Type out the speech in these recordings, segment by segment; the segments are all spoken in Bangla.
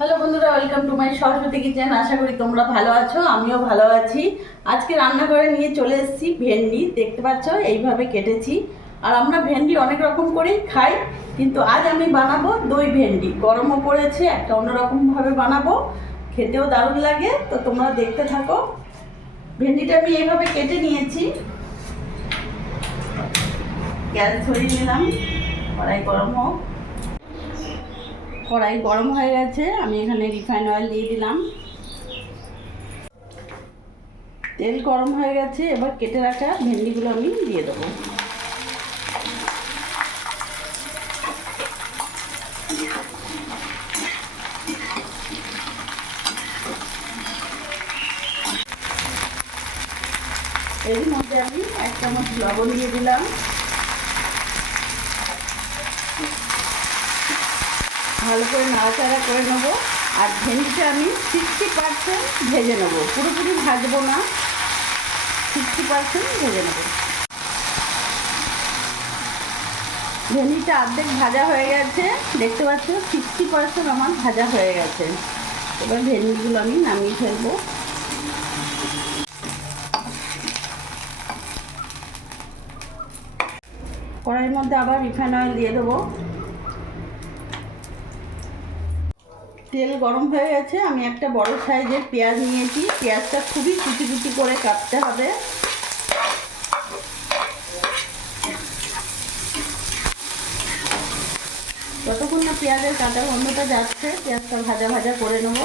হ্যালো বন্ধুরা, welcome to my Saraswati kitchen. আশা করি তোমরা ভালো আছো, আমিও ভালো আছি। আজকে রান্নাঘরে নিয়ে চলে এসেছি ভেন্ডি। দেখতে পাচ্ছ এইভাবে কেটেছি। আর আমরা ভেন্ডি অনেক রকম করেই খাই, কিন্তু আজ আমি বানাবো দই ভেন্ডি। গরমও পড়েছে, একটা অন্যরকমভাবে বানাবো, খেতেও দারুণ লাগে। তো তোমরা দেখতে থাকো। ভেন্ডিটা আমি এইভাবে কেটে নিয়েছি। গ্যাস ধরিয়ে নিলাম, কড়াই গরম হয়ে গেছে। আমি এখানে রিফাইন অয়েল দিয়ে দিলাম। তেল গরম হয়ে গেছে, এবার কেটে রাখা ভেন্ডিগুলো আমি দিয়ে দেবো। এর মধ্যে আমি 1 চামচ লবণ দিয়ে দিলাম। ভালো করে নাড়াচাড়া করে নেবো। আর ভেন্ডিটা আমি 60% ভেজে নেবো, পুরোপুরি ভাজবো না, 60% ভেজে নেবো। ভেন্ডিটা অর্ধেক ভাজা হয়ে গেছে, দেখতে পাচ্ছ 60% আমার ভাজা হয়ে গেছে। এবার ভেন্ডিগুলো আমি নামিয়ে ফেলবো। কড়াইয়ের মধ্যে আবার রিফাইন অয়েল দিয়ে দেবো। তেল গরম হয়ে গেছে। আমি একটা বড় সাইজের পেঁয়াজ নিয়েছি। পেঁয়াজটা খুবই কুচি কুচি করে কাটতে হবে। যতক্ষণ না পেঁয়াজের কাঁচা গন্ধটা যাচ্ছে, পেঁয়াজটা ভাজা ভাজা করে নেব।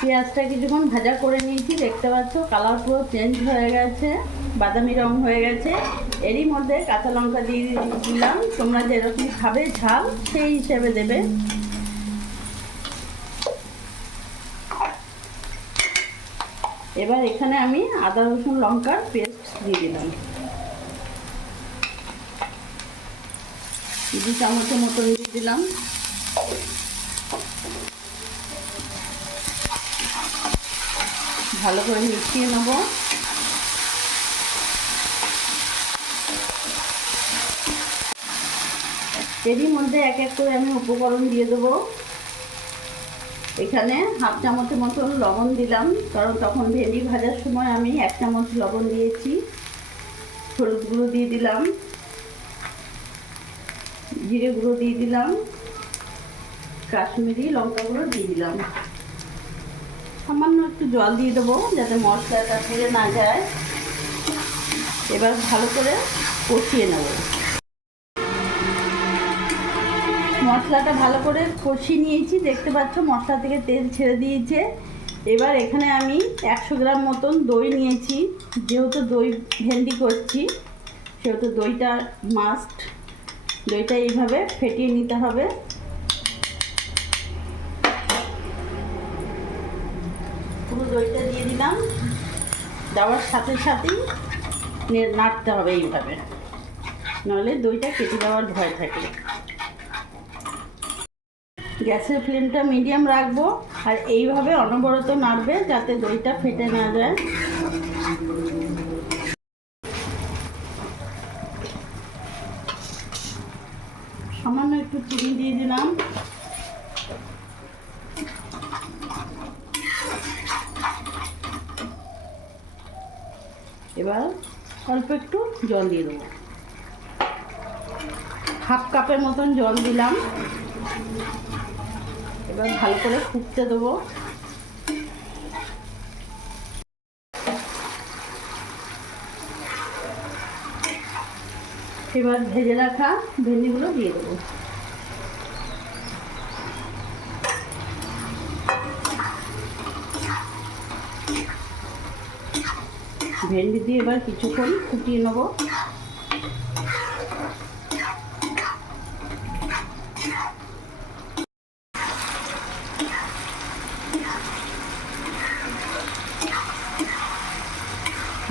পেঁয়াজটা কিছুক্ষণ ভাজা করে নিয়েছি, দেখতে পাচ্ছ কালার পুরো চেঞ্জ হয়ে গেছে, বাদামি রং হয়ে গেছে। এরই মধ্যে কাঁচা লঙ্কা দিয়ে দিলাম। তোমরা যেরকম খাবে ঝাল সেই হিসেবে দেবে। এবার এখানে আমি আদা রসুন লঙ্কার পেস্ট দিয়ে দিলাম। 2 চামচের মতো দিয়ে দিলাম। ভালো করে মিশিয়ে নেব। এরই মধ্যে এক এক করে আমি উপকরণ দিয়ে দেবো। এখানে 1/2 চামচের মতন লবণ দিলাম, কারণ তখন ভেন্ডি ভাজার সময় আমি 1 চামচ লবণ দিয়েছি। হলুদ গুঁড়ো দিয়ে দিলাম, জিরে গুঁড়ো দিয়ে দিলাম, কাশ্মীরি লঙ্কা গুঁড়ো দিয়ে দিলাম। সামান্য একটু জল দিয়ে দেবো যাতে মশলাটা পুড়ে না যায়। এবার ভালো করে কষিয়ে নেব। মশলাটা ভালো করে কষিয়ে নিয়েছি, দেখতে পাচ্ছ মশলা থেকে তেল ছেড়ে দিয়েছে। এবার এখানে আমি 100 গ্রাম মতন দই নিয়েছি। যেহেতু দই ভেন্ডি করছি, সেহেতু দইটা মাস্ট। দইটা এইভাবে ফেটিয়ে নিতে হবে। পুরো দইটা দিয়ে দিলাম। দেওয়ার সাথে সাথেই নাড়তে হবে এইভাবে, নাহলে দইটা কেটে দেওয়ার ভয় থাকে। গ্যাসের ফ্লেমটা মিডিয়াম রাখবো, আর এইভাবে অনবরত নাড়বে যাতে দইটা ফেটে না যায়। সামান্য একটু চিনি দিয়ে দিলাম। এবার অল্প একটু জল দিয়ে দেবো। 1/2 কাপের মতন জল দিলাম। এবার ভালো করে ফুটতে দেবো। এবার ভেজে রাখা ভেন্ডিগুলো দিয়ে দেবো। ভেন্ডি দিয়ে এবার কিছুক্ষণ ফুটিয়ে নেব।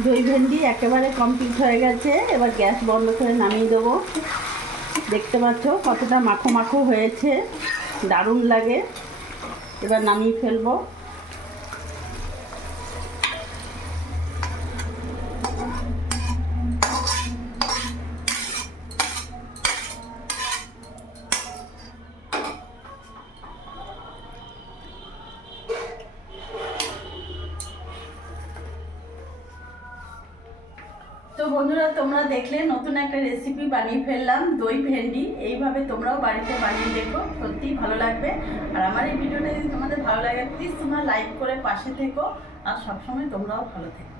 দই ভেন্ডি একেবারে কমপ্লিট হয়ে গেছে। এবার গ্যাস বন্ধ করে নামিয়ে দেবো। দেখতে পাচ্ছ কতটা মাখো মাখো হয়েছে, দারুণ লাগে। এবার নামিয়ে ফেলবো। তো বন্ধুরা, তোমরা দেখলে নতুন একটা রেসিপি বানিয়ে ফেললাম, দই ভেন্ডি। এইভাবে তোমরাও বাড়িতে বানিয়ে দেখো, সত্যিই ভালো লাগবে। আর আমার এই ভিডিওটা যদি তোমাদের ভালো লাগে, প্লিজ তোমরা লাইক করে পাশে থেকো, আর সবসময় তোমরাও ভালো থেকো।